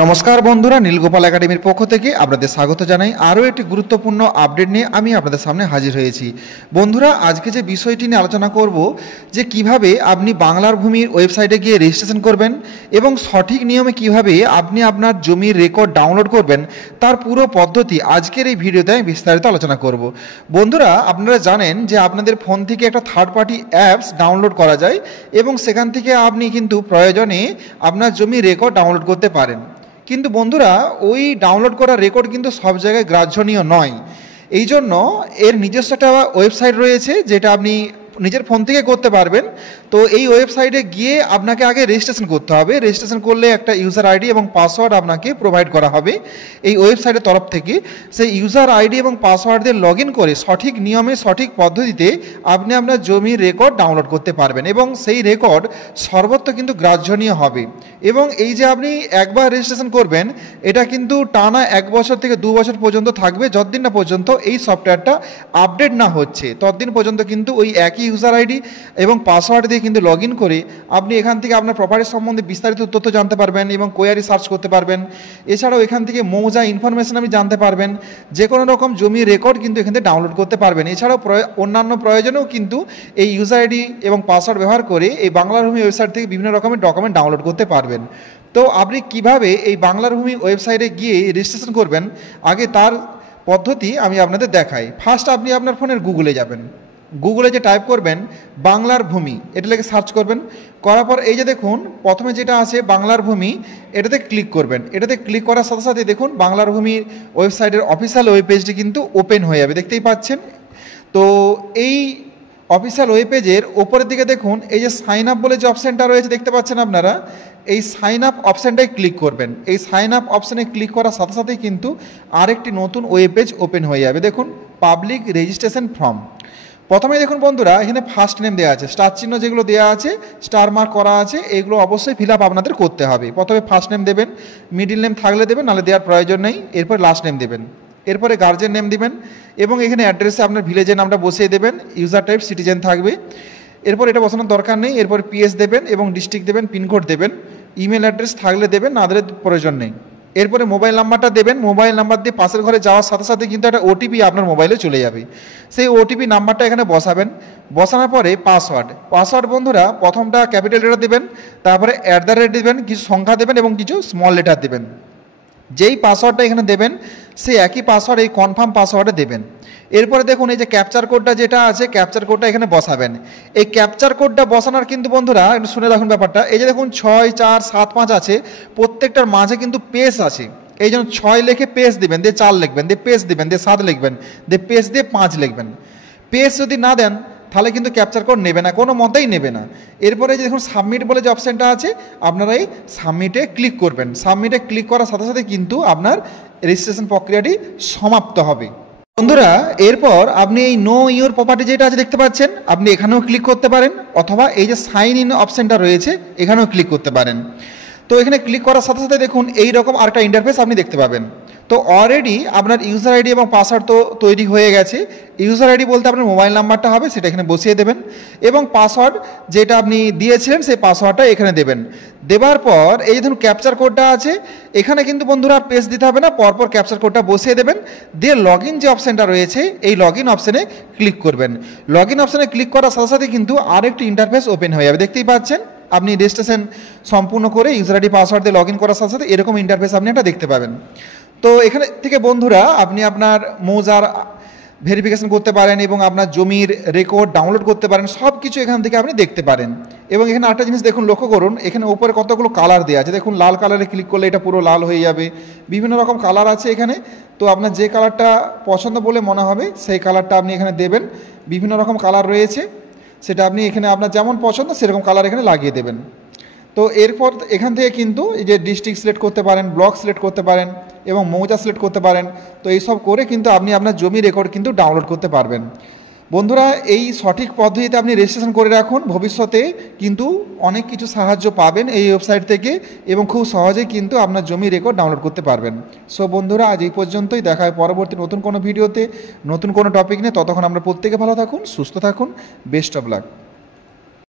নমস্কার বন্ধুরা, নীলগোপাল একাডেমির পক্ষ থেকে আপনাদের স্বাগত জানাই। আরও একটি গুরুত্বপূর্ণ আপডেট নিয়ে আমি আপনাদের সামনে হাজির হয়েছি। বন্ধুরা, আজকে যে বিষয়টি নিয়ে আলোচনা করব যে কিভাবে আপনি বাংলার ভূমির ওয়েবসাইটে গিয়ে রেজিস্ট্রেশন করবেন এবং সঠিক নিয়মে কিভাবে আপনি আপনার জমির রেকর্ড ডাউনলোড করবেন তার পুরো পদ্ধতি আজকের এই ভিডিওতে আমি বিস্তারিত আলোচনা করব। বন্ধুরা, আপনারা জানেন যে আপনাদের ফোন থেকে একটা থার্ড পার্টি অ্যাপস ডাউনলোড করা যায় এবং সেখান থেকে আপনি কিন্তু প্রয়োজনে আপনার জমির রেকর্ড ডাউনলোড করতে পারেন। কিন্তু বন্ধুরা, ওই ডাউনলোড করা রেকর্ড কিন্তু সব জায়গায় গ্রাহ্যনীয় নয়। এই জন্য এর নিজস্ব একটা ওয়েবসাইট রয়েছে যেটা আপনি নিজের ফোন থেকে করতে পারবেন। তো এই ওয়েবসাইটে গিয়ে আপনাকে আগে রেজিস্ট্রেশন করতে হবে। রেজিস্ট্রেশন করলে একটা ইউজার আইডি এবং পাসওয়ার্ড আপনাকে প্রোভাইড করা হবে এই ওয়েবসাইটের তরফ থেকে। সেই ইউজার আইডি এবং পাসওয়ার্ড দিয়ে লগ ইন করে সঠিক নিয়মে সঠিক পদ্ধতিতে আপনি আপনার জমির রেকর্ড ডাউনলোড করতে পারবেন এবং সেই রেকর্ড সর্বত্র কিন্তু গ্রাহ্যনীয় হবে। এবং এই যে আপনি একবার রেজিস্ট্রেশন করবেন, এটা কিন্তু টানা 1 বছর থেকে 2 বছর পর্যন্ত থাকবে। যতদিন না পর্যন্ত এই সফটওয়্যারটা আপডেট না হচ্ছে ততদিন পর্যন্ত কিন্তু ওই একই ইউজার আইডি এবং পাসওয়ার্ড দিয়ে কিন্তু লগ ইন করে আপনি এখান থেকে আপনার প্রপার্টি সম্বন্ধে বিস্তারিত তথ্য জানতে পারবেন এবং কোয়ারি সার্চ করতে পারবেন। এছাড়াও এখান থেকে মৌজা ইনফরমেশন আপনি জানতে পারবেন। যে কোনো রকম জমির রেকর্ড কিন্তু এখান থেকে ডাউনলোড করতে পারবেন। এছাড়াও অন্যান্য প্রয়োজনেও কিন্তু এই ইউজার আইডি এবং পাসওয়ার্ড ব্যবহার করে এই বাংলার ভূমি ওয়েবসাইট থেকে বিভিন্ন রকমের ডকুমেন্ট ডাউনলোড করতে পারবেন। তো আপনি কিভাবে এই বাংলার ভূমি ওয়েবসাইটে গিয়ে রেজিস্ট্রেশন করবেন, আগে তার পদ্ধতি আমি আপনাদের দেখাই। ফার্স্ট আপনি আপনার ফোনের গুগলে যাবেন। গুগলে যে টাইপ করবেন বাংলার ভূমি, এটা লিখে সার্চ করবেন। করার পর এই যে দেখুন প্রথমে যেটা আছে বাংলার ভূমি, এটাতে ক্লিক করবেন। এটাতে ক্লিক করার সাথে সাথে দেখুন বাংলার ভূমির ওয়েবসাইটের অফিসিয়াল ওয়েব পেজটি কিন্তু ওপেন হয়ে যাবে, দেখতেই পাচ্ছেন। তো এই অফিসিয়াল ওয়েব পেজের ওপরের দিকে দেখুন এই যে সাইন আপ বলে যে অপশানটা রয়েছে দেখতে পাচ্ছেন আপনারা, এই সাইন আপ অপশানটাই ক্লিক করবেন। এই সাইন আপ অপশানে ক্লিক করার সাথে সাথেই কিন্তু আরেকটি নতুন ওয়েব পেজ ওপেন হয়ে যাবে। দেখুন পাবলিক রেজিস্ট্রেশন ফর্ম। প্রথমে দেখুন বন্ধুরা, এখানে ফার্স্ট নেম দেওয়া আছে, স্টার চিহ্ন যেগুলো দেওয়া আছে, স্টার মার্ক করা আছে, এইগুলো অবশ্যই ফিল আপ আপনাদের করতে হবে। প্রথমে ফার্স্ট নেম দেবেন, মিডিল নেম থাকলে দেবেন, নাহলে দেওয়ার প্রয়োজন নেই। এরপর লাস্ট নেম দেবেন, এরপরে গার্জেন নেম দিবেন এবং এখানে অ্যাড্রেসে আপনার ভিলেজের নামটা বসিয়ে দেবেন। ইউজার টাইপ সিটিজেন থাকবে, এরপর এটা বসানোর দরকার নেই। এরপর পিএস দেবেন এবং ডিস্ট্রিক্ট দেবেন, পিনকোড দেবেন, ইমেল অ্যাড্রেস থাকলে দেবেন, না দিলে প্রয়োজন নেই। এরপরে মোবাইল নাম্বারটা দেবেন। মোবাইল নাম্বার দিয়ে পাশের ঘরে যাওয়ার সাথে সাথে কিন্তু একটা ওটিপি আপনার মোবাইলে চলে যাবে। সেই ওটিপি নাম্বারটা এখানে বসাবেন। বসানোর পরে পাসওয়ার্ড বন্ধুরা প্রথমটা ক্যাপিটাল লেটার দেবেন, তারপরে @ দেবেন, কিছু সংখ্যা দেবেন এবং কিছু স্মল লেটার দেবেন। যেই পাসওয়ার্ডটা এখানে দেবেন সেই একই পাসওয়ার্ড এই কনফার্ম পাসওয়ার্ডে দেবেন। এরপরে দেখুন এই যে ক্যাপচার কোডটা যেটা আছে, ক্যাপচার কোডটা এখানে বসাবেন। এই ক্যাপচার কোডটা বসানোর কিন্তু বন্ধুরা একটু শুনে রাখুন ব্যাপারটা। এই যে দেখুন 6 4 7 5 আছে, প্রত্যেকটার মাঝে কিন্তু পেস আছে। এই জন্য 6 লিখে পেস দিবেন, দিয়ে 4 লিখবেন, দিয়ে পেস দিবেন, দিয়ে 7 লিখবেন, দিয়ে পেস দিয়ে 5 লিখবেন। পেস যদি না দেন তাহলে কিন্তু ক্যাপচার কোড নেবে না, কোনো মতেই নেবে না। এরপরে যে দেখুন সাবমিট বলে যে অপশানটা আছে, আপনারা এই সাবমিটে ক্লিক করবেন। সাবমিটে ক্লিক করার সাথে সাথে কিন্তু আপনার রেজিস্ট্রেশন প্রক্রিয়াটি সমাপ্ত হবে। বন্ধুরা, এরপর আপনি এই নো ইউর প্রপার্টি যেটা আছে দেখতে পাচ্ছেন, আপনি এখানেও ক্লিক করতে পারেন, অথবা এই যে সাইন ইন অপশানটা রয়েছে এখানেও ক্লিক করতে পারেন। তো এখানে ক্লিক করার সাথে সাথে দেখুন এইরকম আরেকটা ইন্টারফেস আপনি দেখতে পাবেন। তো অলরেডি আপনার ইউজার আইডি এবং পাসওয়ার্ড তো তৈরি হয়ে গেছে। ইউজার আইডি বলতে আপনার মোবাইল নাম্বারটা হবে, সেটা এখানে বসিয়ে দেবেন এবং পাসওয়ার্ড যেটা আপনি দিয়েছিলেন সেই পাসওয়ার্ডটা এখানে দেবেন। দেওয়ার পর এই যে ধরুন ক্যাপচার কোডটা আছে, এখানে কিন্তু বন্ধুরা আর পেস্ট দিতে হবে না, পরপর ক্যাপচার কোডটা বসিয়ে দেবেন। দিয়ে লগ ইন যে অপশানটা রয়েছে এই লগ ইন অপশানে ক্লিক করবেন। লগ ইন অপশানে ক্লিক করার সাথে সাথে কিন্তু আরেকটি ইন্টারফেস ওপেন হয়ে যাবে, দেখতেই পাচ্ছেন। আপনি রেজিস্ট্রেশন সম্পূর্ণ করে ইউজার আইডি পাসওয়ার্ড দিয়ে লগ ইন করার সাথে সাথে এরকম ইন্টারফেস আপনি একটা দেখতে পাবেন। তো এখানে থেকে বন্ধুরা আপনি আপনার মৌজার ভেরিফিকেশন করতে পারেন এবং আপনার জমির রেকর্ড ডাউনলোড করতে পারেন, সব কিছু এখান থেকে আপনি দেখতে পারেন। এবং এখানে একটা জিনিস দেখুন, লক্ষ্য করুন, এখানে উপরে কতগুলো কালার দেওয়া আছে। দেখুন লাল কালারে ক্লিক করলে এটা পুরো লাল হয়ে যাবে। বিভিন্ন রকম কালার আছে এখানে। তো আপনার যে কালারটা পছন্দ বলে মনে হবে সেই কালারটা আপনি এখানে দেবেন। বিভিন্ন রকম কালার রয়েছে, সেটা আপনি এখানে আপনার যেমন পছন্দ সেরকম কালার এখানে লাগিয়ে দেবেন। তো এরপর এখান থেকে কিন্তু এই যে ডিস্ট্রিক্ট সিলেক্ট করতে পারেন, ব্লক সিলেক্ট করতে পারেন এবং মৌজা সিলেক্ট করতে পারেন। তো এইসব করে কিন্তু আপনি আপনার জমি রেকর্ড কিন্তু ডাউনলোড করতে পারবেন। বন্ধুরা, এই সঠিক পদ্ধতিতে আপনি রেজিস্ট্রেশন করে রাখুন, ভবিষ্যতে কিন্তু অনেক কিছু সাহায্য পাবেন এই ওয়েবসাইট থেকে এবং খুব সহজেই কিন্তু আপনার জমি রেকর্ড ডাউনলোড করতে পারবেন। সো বন্ধুরা, আজ এই পর্যন্তই। দেখা হয় পরবর্তী নতুন কোনো ভিডিওতে নতুন কোনো টপিক নিয়ে। ততক্ষণ আমরা প্রত্যেকে ভালো থাকুন, সুস্থ থাকুন। Best of luck.